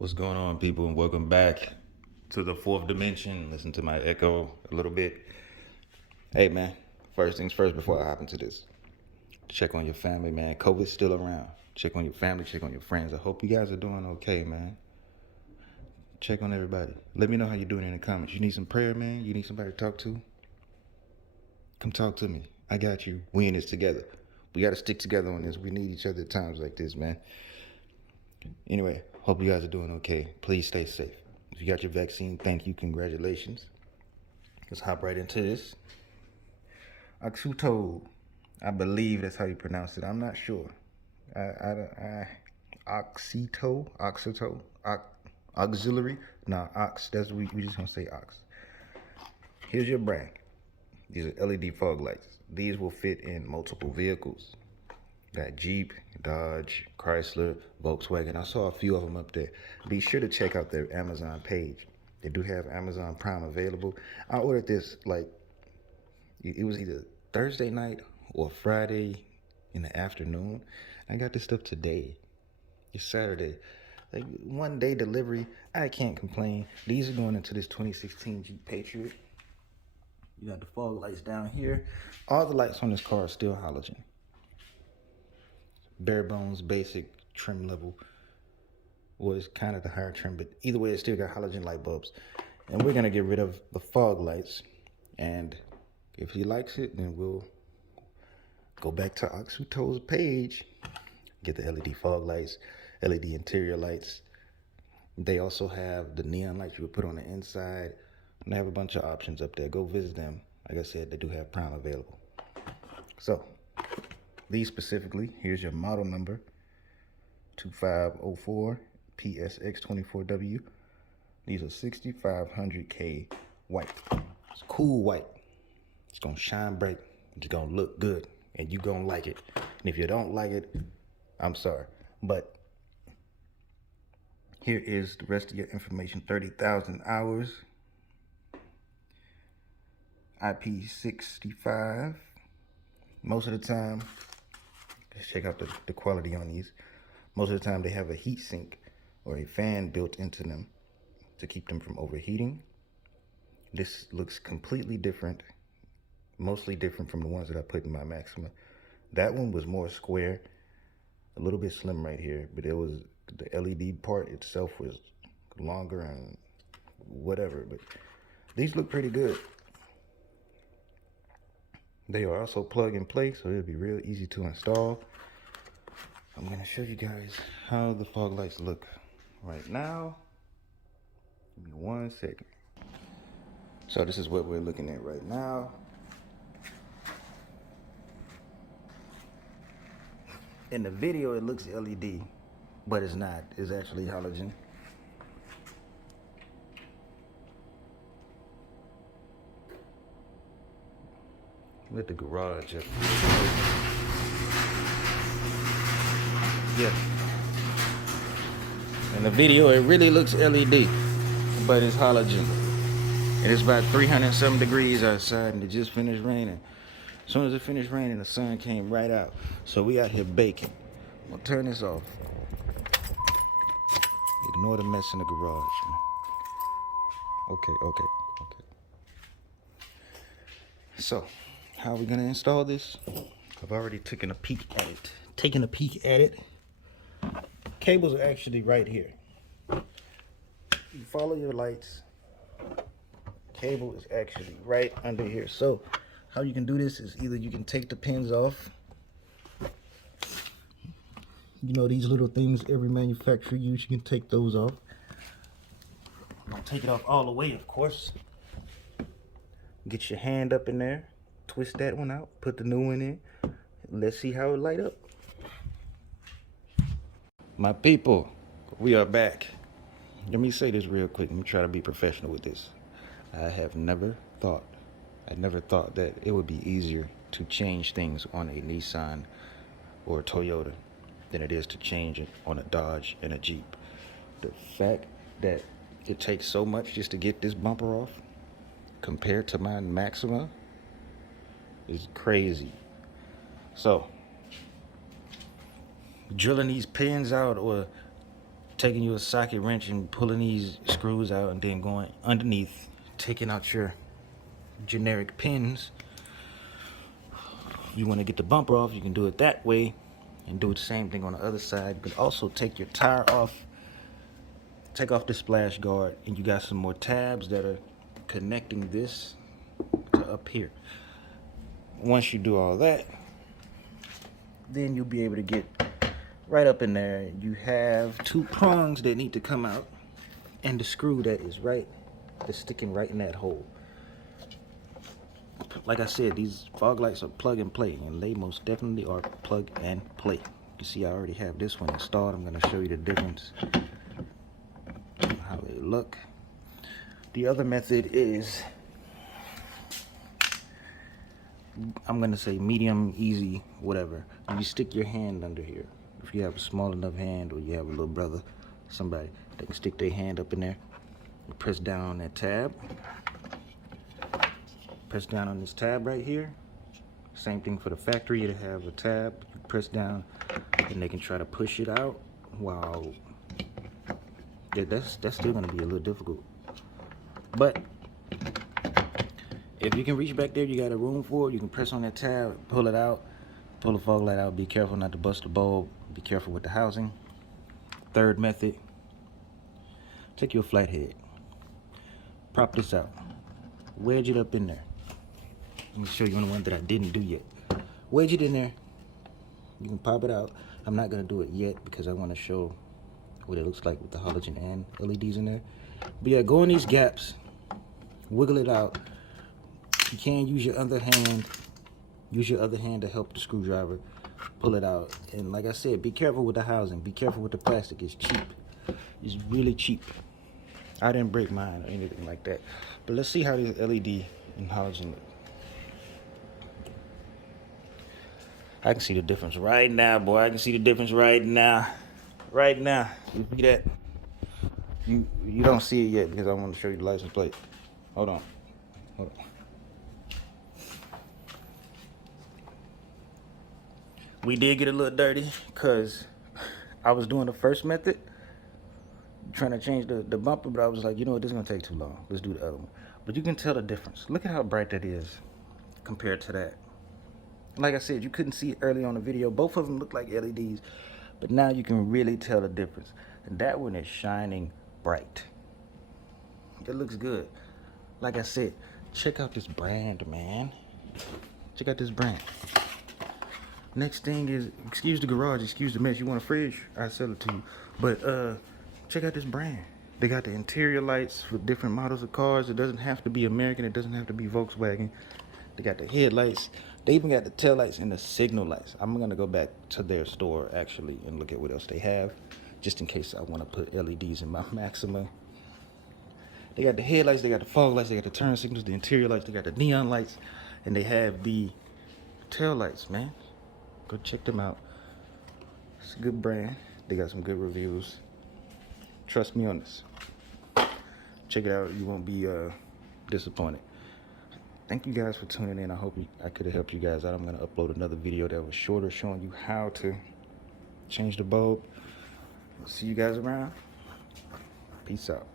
What's going on, people, and welcome back to the fourth dimension. Listen to my echo a little bit. Hey, man, first things first before I hop into this. Check on your family, man. COVID's still around. Check on your family, check on your friends. I hope you guys are doing okay, man. Check on everybody. Let me know how you're doing in the comments. You need some prayer, man? You need somebody to talk to? Come talk to me. I got you. We in this together. We got to stick together on this. We need each other at times like this, man. Anyway, hope you guys are doing okay. Please stay safe. If you got your vaccine, thank you. Congratulations. Let's hop right into this. Auxito. I believe that's how you pronounce it. I'm not sure. Auxito, auxiliary. Nah, ox. That's we just gonna say ox. Here's your brand. These are LED fog lights. These will fit in multiple vehicles. Got Jeep, Dodge, Chrysler, Volkswagen. I saw a few of them up there. Be sure to check out their Amazon page. They do have Amazon Prime available. I ordered this it was either Thursday night or Friday in the afternoon. I got this stuff today. It's Saturday. Like 1 day delivery. I can't complain. These are going into this 2016 Jeep Patriot. You got the fog lights down here. All the lights on this car are still halogen. Bare bones, basic trim level. Well, it's kind of the higher trim, but either way, it still got halogen light bulbs. And we're gonna get rid of the fog lights. And if he likes it, then we'll go back to Auxito's page, get the LED fog lights, LED interior lights. They also have the neon lights you would put on the inside. And they have a bunch of options up there. Go visit them. Like I said, they do have Prime available. So, these specifically, here's your model number, 2504 PSX24W. These are 6500K white. It's cool white. It's gonna shine bright. It's gonna look good, and you gonna like it. And if you don't like it, I'm sorry. But here is the rest of your information. 30,000 hours. IP65. Most of the time, let's check out the quality on these. Most of the time they have a heat sink or a fan built into them to keep them from overheating. This looks completely different, mostly different from the ones that I put in my Maxima. That one was more square, a little bit slim right here, but it was, the LED part itself was longer and whatever, but these look pretty good. They are also plug and play, so it'll be real easy to install. I'm gonna show you guys how the fog lights look right now. Give me 1 second. So this is what we're looking at right now. In the video, it looks LED, but it's not. It's actually halogen. With the garage up. Yeah. In the video, it really looks LED, but it's halogen. And it's about 300 some degrees outside, and it just finished raining. As soon as it finished raining, the sun came right out. So we out here baking. We'll turn this off. Ignore the mess in the garage. Okay. So, how are we gonna install this? I've already taken a peek at it. Cables are actually right here. You follow your lights. Cable is actually right under here. So, how you can do this is either you can take the pins off. You know, these little things every manufacturer uses, you can take those off. Don't take it off all the way, of course. Get your hand up in there, twist that one out, put the new one in. Let's see how it light up. My people, we are back. Let me say this real quick. Let me try to be professional with this. I never thought that it would be easier to change things on a Nissan or a Toyota than it is to change it on a Dodge and a Jeep. The fact that it takes so much just to get this bumper off compared to my Maxima is crazy. So, drilling these pins out or taking your socket wrench and pulling these screws out and then going underneath, taking out your generic pins. You want to get the bumper off, you can do it that way and do the same thing on the other side. You can also take your tire off, take off the splash guard, and you got some more tabs that are connecting this to up here. Once you do all that, then you'll be able to get right up in there. You have two prongs that need to come out and the screw that is sticking right in that hole. Like I said, these fog lights are plug and play, and they most definitely are plug and play. You see, I already have this one installed. I'm going to show you the difference, how they look. The other method is, I'm going to say medium, easy, whatever. You stick your hand under here. If you have a small enough hand, or you have a little brother, somebody that can stick their hand up in there, you press down on that tab. Press down on this tab right here. Same thing for the factory. They have a tab. You press down, and they can try to push it out. Wow, yeah, that's still gonna be a little difficult. But if you can reach back there, you got a room for it. You can press on that tab, pull it out, pull the fog light out. Be careful not to bust the bulb. Be careful with the housing. Third method: take your flathead, prop this out, wedge it up in there. Let me show you on the one that I didn't do yet. Wedge it in there. You can pop it out. I'm not going to do it yet because I want to show what it looks like with the halogen and LEDs in there. But yeah, go in these gaps, wiggle it out. You can use your other hand. Use your other hand to help the screwdriver pull it out. And like I said, be careful with the housing. Be careful with the plastic. It's cheap. It's really cheap. I didn't break mine or anything like that. But let's see how this LED and halogen look. I can see the difference right now, boy. I can see the difference right now. Right now. You see that? You don't see it yet because I want to show you the license plate. Hold on. Hold on. We did get a little dirty because I was doing the first method, trying to change the bumper, but I was like, you know what, this is going to take too long. Let's do the other one. But you can tell the difference. Look at how bright that is compared to that. Like I said, you couldn't see it early on the video. Both of them look like LEDs, but now you can really tell the difference. And that one is shining bright. It looks good. Like I said, check out this brand, man. Check out this brand. Next thing is, excuse the garage, excuse the mess. You want a fridge? I'll sell it to you. But check out this brand. They got the interior lights for different models of cars. It doesn't have to be American. It doesn't have to be Volkswagen. They got the headlights. They even got the tail lights and the signal lights. I'm going to go back to their store, actually, and look at what else they have, just in case I want to put LEDs in my Maxima. They got the headlights. They got the fog lights. They got the turn signals, the interior lights. They got the neon lights. And they have the tail lights, man. Go check them out. It's a good brand. They got some good reviews. Trust me on this. Check it out. You won't be disappointed. Thank you guys for tuning in. I hope I could have helped you guys out. I'm going to upload another video that was shorter, showing you how to change the bulb. See you guys around. Peace out.